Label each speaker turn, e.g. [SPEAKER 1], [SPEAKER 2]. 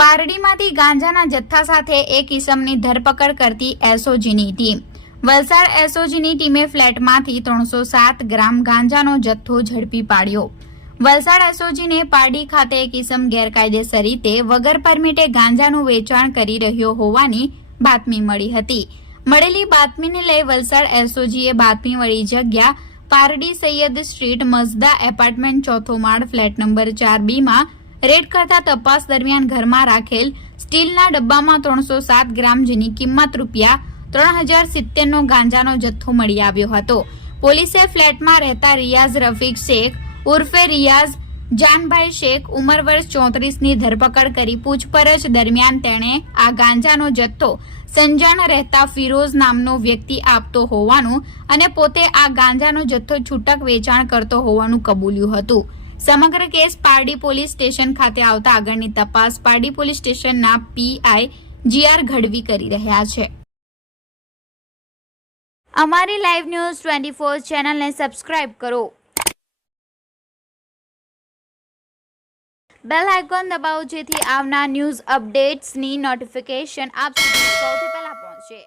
[SPEAKER 1] પારડીમાંથી ગાંજાના જથ્થા સાથે એક ઇસમની ધરપકડ કરતી એસઓજીની ટીમ. વલસાડ એસઓજીની ટીમે ફ્લેટમાંથી ત્રણસો સાત ગ્રામ ગાંજાનો જથ્થો ઝડપી પાડ્યો. વલસાડ એસઓજીને પારડી ખાતે એક ઇસમ ગેરકાયદેસર રીતે વગર પરમિટે ગાંજાનું વેચાણ કરી રહ્યો હોવાની બાતમી મળી હતી. મળેલી બાતમીને લઈ વલસાડ એસઓજીએ બાતમી વળી જગ્યા પારડી સૈયદ સ્ટ્રીટ મઝદા એપાર્ટમેન્ટ ચોથો માળ ફ્લેટ નંબર ચાર બીમાં રેડ કરતા તપાસ દરમિયાન ઘરમાં રાખેલ સ્ટીલના ડબ્બામાં ત્રણસો સાત ગ્રામ જેની કિંમત રૂપિયા ત્રણ હજાર સિત્તેરનો ગાંજાનો જથ્થો મળી આવ્યો હતો. પોલીસે ફ્લેટમાં રહેતા રિયાઝ રફીક શેખ, ઉર્ફે રિયાઝ જાનભાઈ શેખ, ઉંમર વર્ષ ચોત્રીસની ધરપકડ કરી પૂછપરછ દરમિયાન તેણે આ ગાંજાનો જથ્થો સંજાણ રહેતા ફિરોઝ નામનો વ્યક્તિ આપતો હોવાનું અને પોતે આ ગાંજાનો જથ્થો છૂટક વેચાણ કરતો હોવાનું કબૂલ્યું હતું. સમગ્ર કેસ પારડી પોલીસ સ્ટેશન ખાતે આવતા આગળની તપાસ પારડી પોલીસ સ્ટેશનના પીઆઈ જીઆર ગઢવી કરી રહ્યા છે. અમારી લાઈવ ન્યૂઝ ટ્વેન્ટી ફોર ચેનલને સબસ્ક્રાઇબ કરો. બેલ આઇકોન દબાવો જેથી આવનાર ન્યૂઝ અપડેટ્સની નોટિફિકેશન આપ સુધી સૌથી પહેલા પહોંચે.